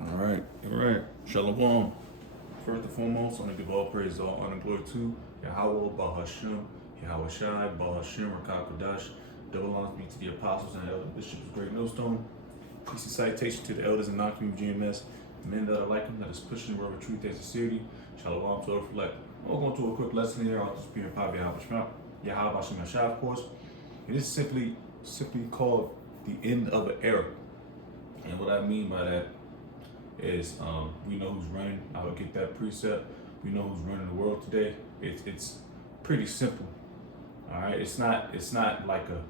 All right. Shalom. First and foremost, I want to give all praise, all honor, and glory to Yahweh, Bahashim, Yahweh Shai, Bahashim, Rakakodash. Double honors be to the apostles and elders, bishops of Great Millstone. Peace and citation to the elders and non-community GMS, men that are like them, that is pushing the word of truth and sincerity. Shalom to reflect. We're going to a quick lesson here. I'll just be in Pav Yahweh Hashem Yahshua, of course. It is simply called the end of an era. And what I mean by that is we know who's running. I will get that precept. We know who's running the world today. It's pretty simple. All right. It's not like a.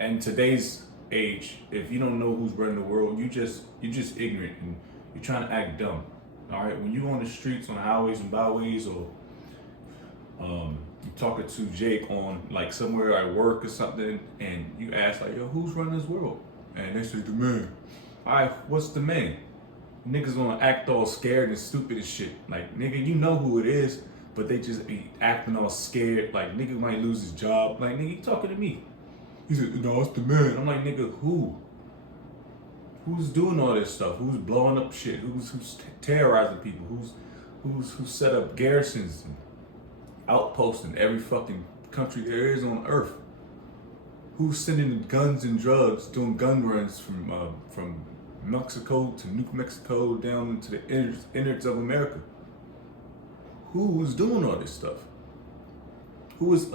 And today's age, if you don't know who's running the world, you're just ignorant and you're trying to act dumb. All right. When you on the streets, on the highways and byways, or you talking to Jake on like somewhere at work or something, and you ask like, "Yo, who's running this world?" And they say, "The man." All right. What's the man? Niggas gonna act all scared and stupid as shit. Like, nigga, you know who it is, but they just be acting all scared. Like, nigga might lose his job. Like, nigga, you talking to me? He said, "No, it's the man." I'm like, nigga, who? Who's doing all this stuff? Who's blowing up shit? Who's terrorizing people? Who's set up garrisons and outposts in every fucking country there is on earth? Who's sending guns and drugs, doing gun runs from Mexico to New Mexico down into the innards of America? Who's doing all this stuff? Who's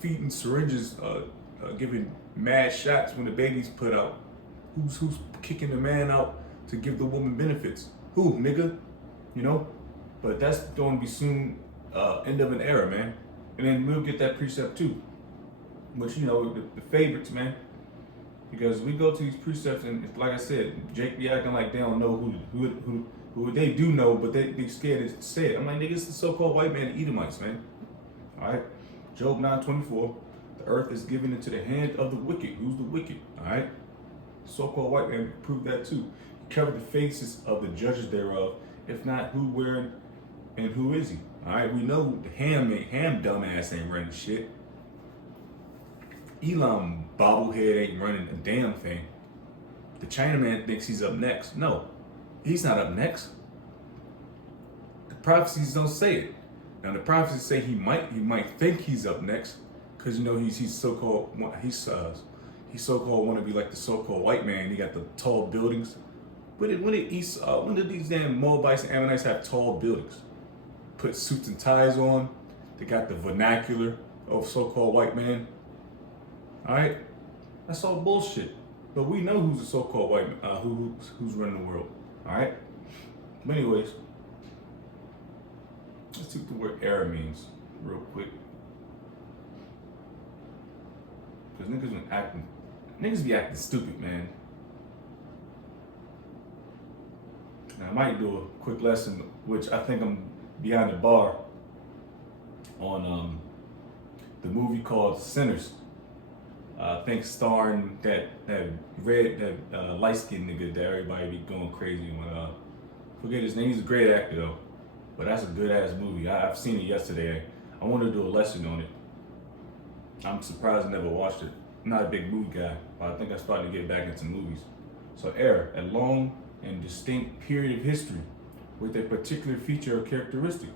feeding syringes, giving mad shots when the baby's put out? Who's kicking the man out to give the woman benefits? Who, nigga? You know? But that's going to be soon end of an era, man. And then we'll get that precept too. But you know, the favorites, man. Because we go to these precepts and like I said, Jake be acting like they don't know who they do know, but they scared to say it. I'm like, nigga, it's the so-called white man, the Edomites, man. All right, Job 9:24, the earth is given into the hand of the wicked. Who's the wicked? All right, so-called white man proved that too. Cover the faces of the judges thereof. If not, who, where, and who is he? All right, we know the ham dumbass ain't running shit. Elam bobblehead ain't running a damn thing. The Chinaman thinks he's up next. No, he's not up next. The prophecies don't say it. Now the prophecies say he might think he's up next, because you know he's so-called want to be like the so-called white man. He got the tall buildings. When did these damn Moabites and Ammonites have tall buildings? Put suits and ties on. They got the vernacular of so-called white man. All right, that's all bullshit. But we know who's the so-called white who's running the world. All right. But anyways, let's see what the word era means real quick. Because niggas be acting stupid, man. Now I might do a quick lesson, which I think I'm behind the bar on the movie called Sinners. I think starring that light-skinned nigga that everybody be going crazy when forget his name. He's a great actor though, but that's a good ass movie. I've seen it yesterday. I want to do a lesson on it. I'm surprised I never watched it. I'm not a big movie guy, but I think I started to get back into movies. So era, a long and distinct period of history with a particular feature or characteristic.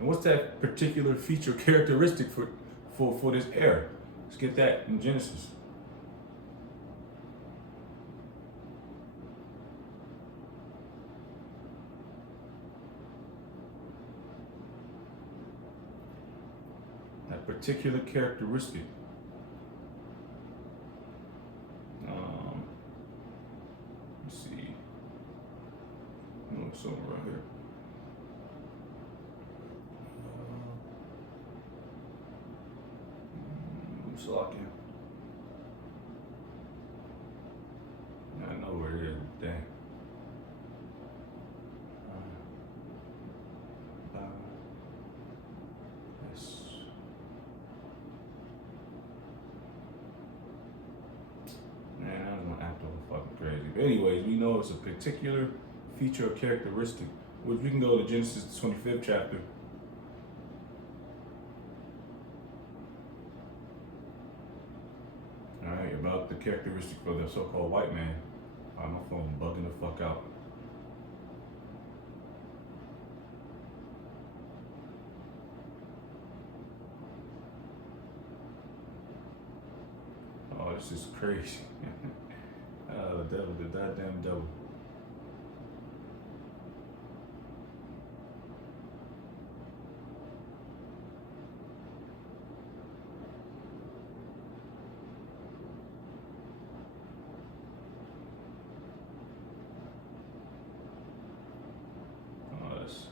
And what's that particular feature or characteristic for this era? Let's get that in Genesis. That particular characteristic. Let's see. Somewhere around here. Slocking. I know where it is. Dang. Yes. Man, I was gonna act all fucking crazy. But anyways, we know it's a particular feature or characteristic, which we can go to Genesis the 25th chapter. About the characteristic of the so-called white man. My phone bugging the fuck out. this is crazy. Oh, the devil, the goddamn devil. Oh, this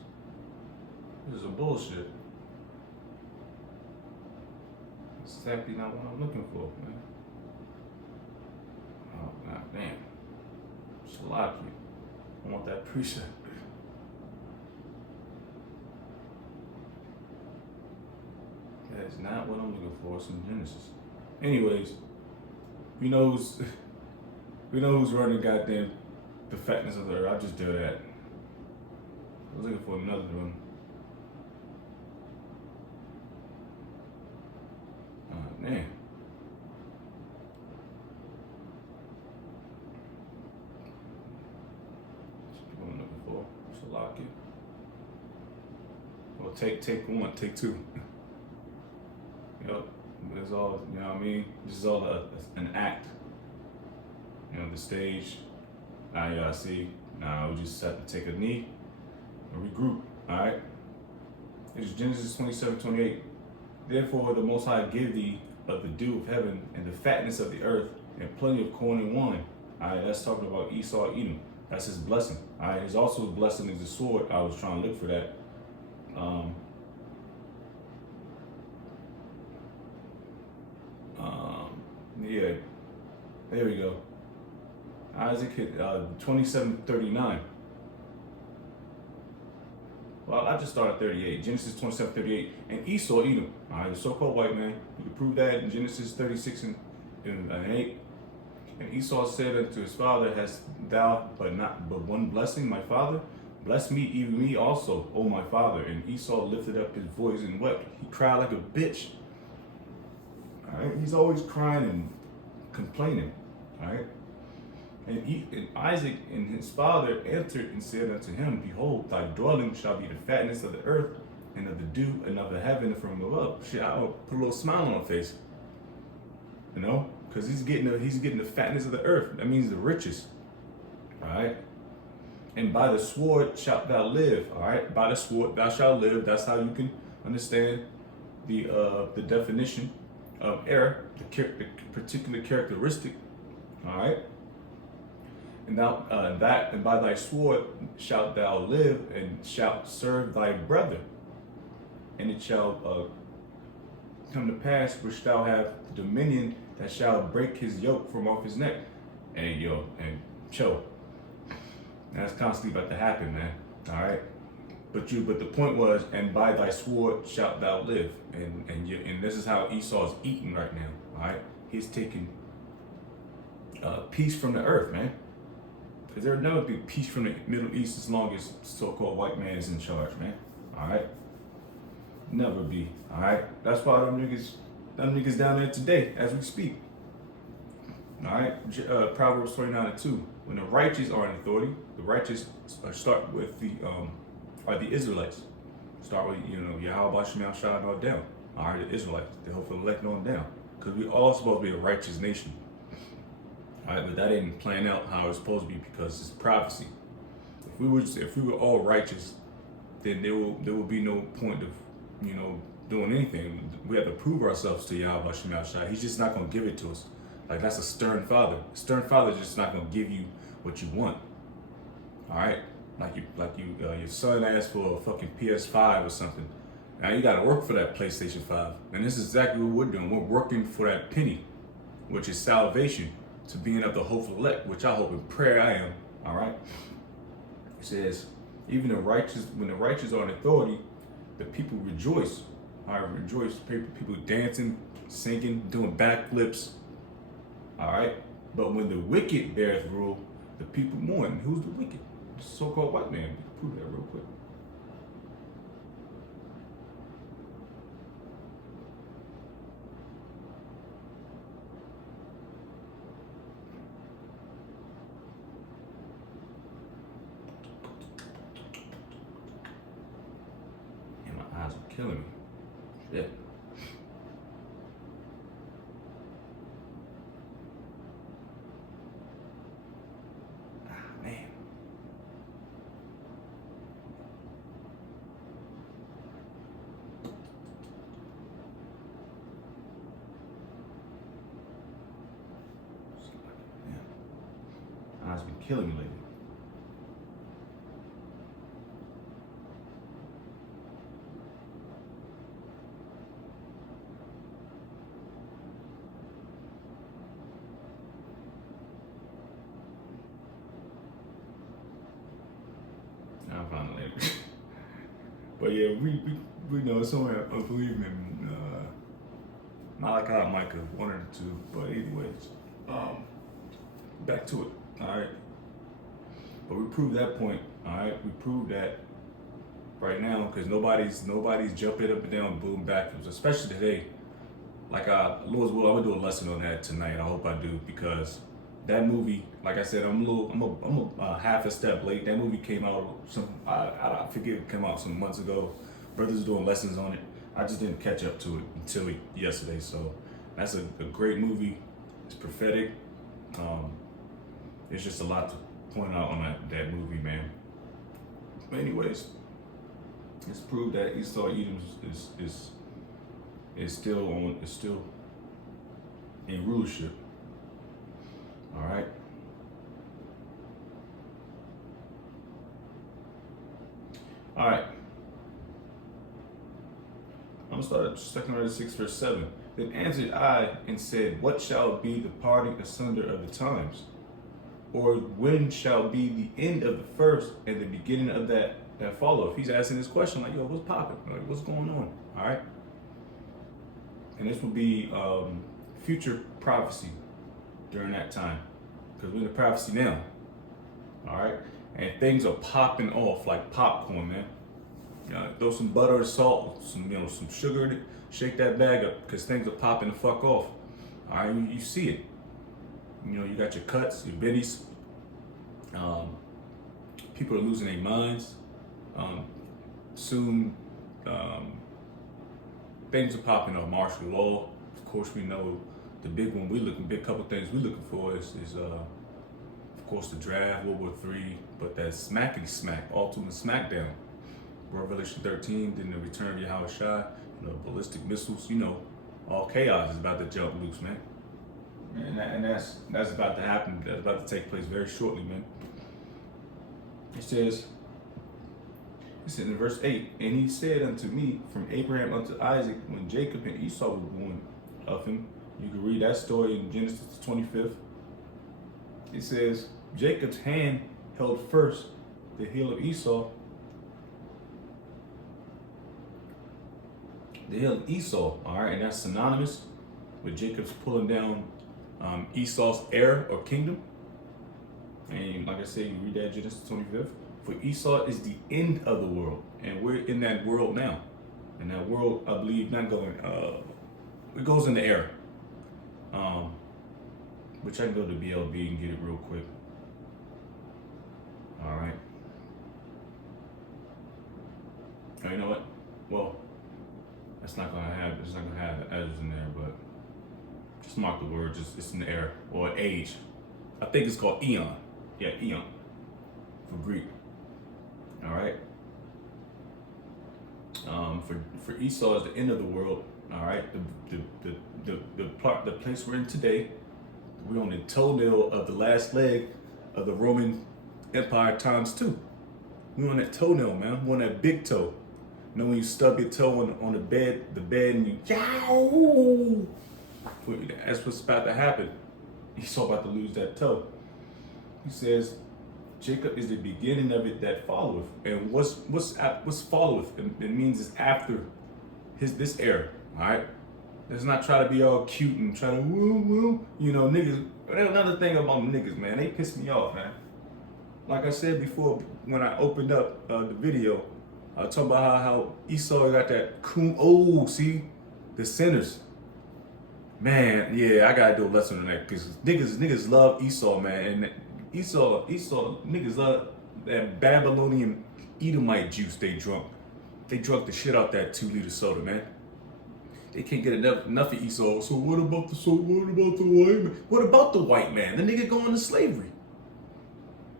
is a bullshit. It's exactly not what I'm looking for, man. Oh, god damn. Salaki. I want that precept. That's not what I'm looking for. It's in Genesis. Anyways, we know who's we know who's running goddamn the fatness of the earth. I'll just do that. I was looking for another one. Oh man. That's what I'm looking for. Salaki. Well, take one, take two. Yep. It's all, you know what I mean? This is all an act. You know, the stage. Now y'all see. Now we just have to take a knee and regroup. Alright? It's Genesis 27:28. Therefore the Most High give thee of the dew of heaven and the fatness of the earth and plenty of corn and wine. Alright, that's talking about Esau Edom. That's his blessing. Alright, his also blessing is the sword. I was trying to look for that. Yeah, there we go. Isaac hit 27:39. Well, I just started 38. Genesis 27:38. And Esau Edom. All right, the so-called white man. You can prove that in Genesis 36 and 8. And Esau said unto his father, hast thou but one blessing, my father? Bless me, even me also, O my father. And Esau lifted up his voice and wept. He cried like a bitch. All right, he's always crying and complaining. All right. And Isaac and his father answered and said unto him, behold, thy dwelling shall be the fatness of the earth and of the dew and of the heaven from above. Shit, I would put a little smile on my face. You know, because he's getting the fatness of the earth. That means the riches. All right. And by the sword shalt thou live. All right. By the sword thou shalt live. That's how you can understand the definition of error, the particular characteristic. All right. And thou and by thy sword shalt thou live, and shalt serve thy brother. And it shall come to pass, which thou have dominion, that shall break his yoke from off his neck. And chill. That's constantly about to happen, man. All right. But the point was, and by thy sword shalt thou live, and this is how Esau is eating right now. All right, he's taking peace from the earth, man. Because there will never be peace from the Middle East as long as so-called white man is in charge, man. All right, never be. All right, that's why them niggas down there today as we speak. All right, Proverbs 29:2. When the righteous are in authority, the righteous start with are the Israelites. Start with, Yahweh Shem Shah and all down. All right, the Israelites. They hopefully elect on down. Because we all supposed to be a righteous nation. All right, but that didn't plan out how it's supposed to be because it's prophecy. If we were all righteous, then there will be no point of, doing anything. We have to prove ourselves to Yahweh Shem Shah. He's just not going to give it to us. Like, that's a stern father. A stern father is just not going to give you what you want. All right? Your son asked for a fucking PS5 or something. Now you got to work for that PlayStation 5. And this is exactly what we're doing. We're working for that penny, which is salvation, to being of the hopeful elect, which I hope in prayer I am. All right? It says, even when the righteous are in authority, the people rejoice. All right, rejoice. People dancing, singing, doing backflips. All right? But when the wicked beareth rule, the people mourn. Who's the wicked? So-called white man. Prove that real quick. And my eyes are killing me. Shit. has been killing me lately. I'll find it later. But yeah, we know somewhere I believe in Malachi, Micah, one or two. But anyways, back to it. All right. But we proved that point. All right. We proved that right now because nobody's jumping up and down, boom backwards, especially today. Like Lord's will, I'm gonna do a lesson on that tonight. I hope I do because that movie, like I said, I'm a half a step late. That movie came out I forget, it came out some months ago. Brothers doing lessons on it. I just didn't catch up to it until yesterday. So that's a great movie. It's prophetic. There's just a lot to point out on that movie, man. But anyways, it's proved that Esau Edom is still in rulership. All right. All right. I'm gonna start at 2 Corinthians 6, verse 7. Then answered I and said, what shall be the parting asunder of the times? Or when shall be the end of the first and the beginning of that followeth? He's asking this question like, yo, what's popping? Like, what's going on? All right. And this will be future prophecy during that time, because we're in the prophecy now. All right. And things are popping off like popcorn, man. Throw some butter or salt, some sugar in it, shake that bag up, because things are popping the fuck off. All right, you see it. You got your cuts, your biddies. People are losing their minds. Soon, things are popping up. Martial law, of course, we know the big couple things we're looking for is of course, the draft, World War III, but that smackety smack, ultimate smackdown. Revelation 13, then the return of Yahweh Shai, ballistic missiles, all chaos is about to jump loose, man. And that's about to happen. That's about to take place very shortly, man. It says in verse 8, and he said unto me, from Abraham unto Isaac, when Jacob and Esau were born of him. You can read that story in Genesis 25th. It says, Jacob's hand held first the heel of Esau. The heel of Esau, all right, and that's synonymous with Jacob's pulling down Esau's heir or kingdom. And like I said, you read that Genesis 25th. For Esau is the end of the world, and we're in that world now. And that world, I believe, not going. It goes in the air. Which I can go to BLB and get it real quick. All right. Oh, you know what? Well, it's not gonna have the edges in there, but just mark the word. Just it's in the air or age. I think it's called eon. Yeah, eon for Greek. All right. For Esau is the end of the world. All right. The place we're in today. We're on the toenail of the last leg of the Roman Empire times 2. We're on that toenail, man. We're on that big toe. When you stub your toe on the bed and you, yow! That's what's about to happen. Esau about to lose that toe. He says, Jacob is the beginning of it that followeth. And what's followeth? It means it's after this era, all right? Let's not try to be all cute and try to woo, niggas. Another thing about niggas, man, they piss me off, man. Like I said before, when I opened up the video, I was talking about how Esau got that coon. Oh, see, the sinners. Man, yeah, I gotta do a lesson on that because niggas love Esau, man, and Esau, niggas love that Babylonian Edomite juice they drunk. They drunk the shit out that 2-liter soda, man. They can't get enough of Esau. So what about the white man? What about the white man? The nigga going to slavery.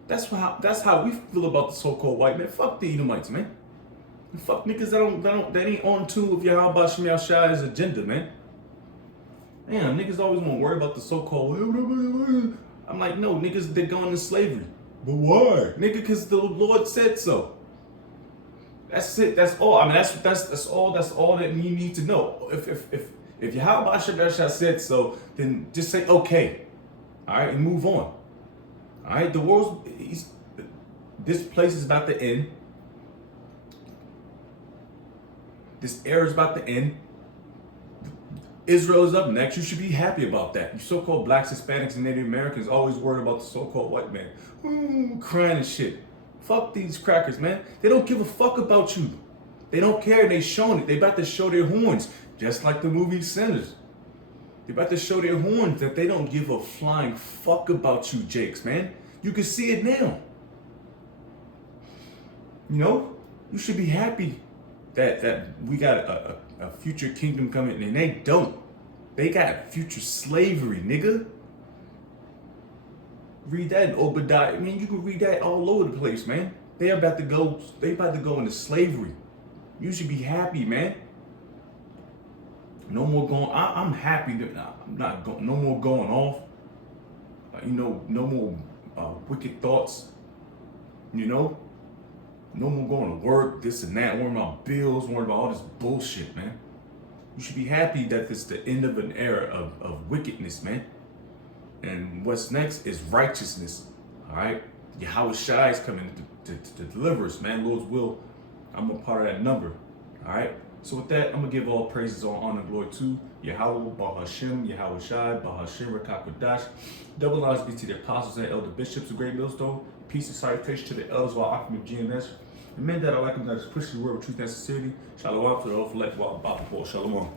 That's how we feel about the so-called white man. Fuck the Edomites, man. And fuck niggas that ain't on tune with Yahweh Shem Shai's agenda, man. Damn, niggas always want to worry about the so-called. I'm like, no, niggas, they're going to slavery. But why? Nigga, because the Lord said so. That's it. That's all. I mean, that's all that you need to know. If Yahweh Shah said so, then just say okay. All right, and move on. All right, this place is about to end. This era is about to end. Israel is up next. You should be happy about that. You so-called blacks, Hispanics, and Native Americans always worried about the so-called white man. Crying and shit. Fuck these crackers, man. They don't give a fuck about you. They don't care. They showing it. They about to show their horns. Just like the movie Sinners. They about to show their horns that they don't give a flying fuck about you, Jakes, man. You can see it now. You know? You should be happy that we got a future kingdom coming, and they don't. They got future slavery, nigga. Read that in Obadiah. I mean, you can read that all over the place, man. They about to go into slavery. You should be happy, man. No more going. I'm happy that I'm not going. No more going off. No more wicked thoughts. No more going to work, this and that, worrying about bills, worrying about all this bullshit, man. You should be happy that this is the end of an era of wickedness, man. And what's next is righteousness, all right? Yahweh Shai is coming to deliver us, man. Lord's will, I'm a part of that number, all right? So with that, I'm going to give all praises, all honor, and glory to Yahweh, Bahashem, Yahweh Shai, Bahashem, Rakakwadash. Double honors be to the apostles and elder bishops of Great Millstone. Peace and salutation to the elders of our Akim of GNS. The men that are like them that is pushing the word of truth and sincerity. Shalom for the elect while Shalom.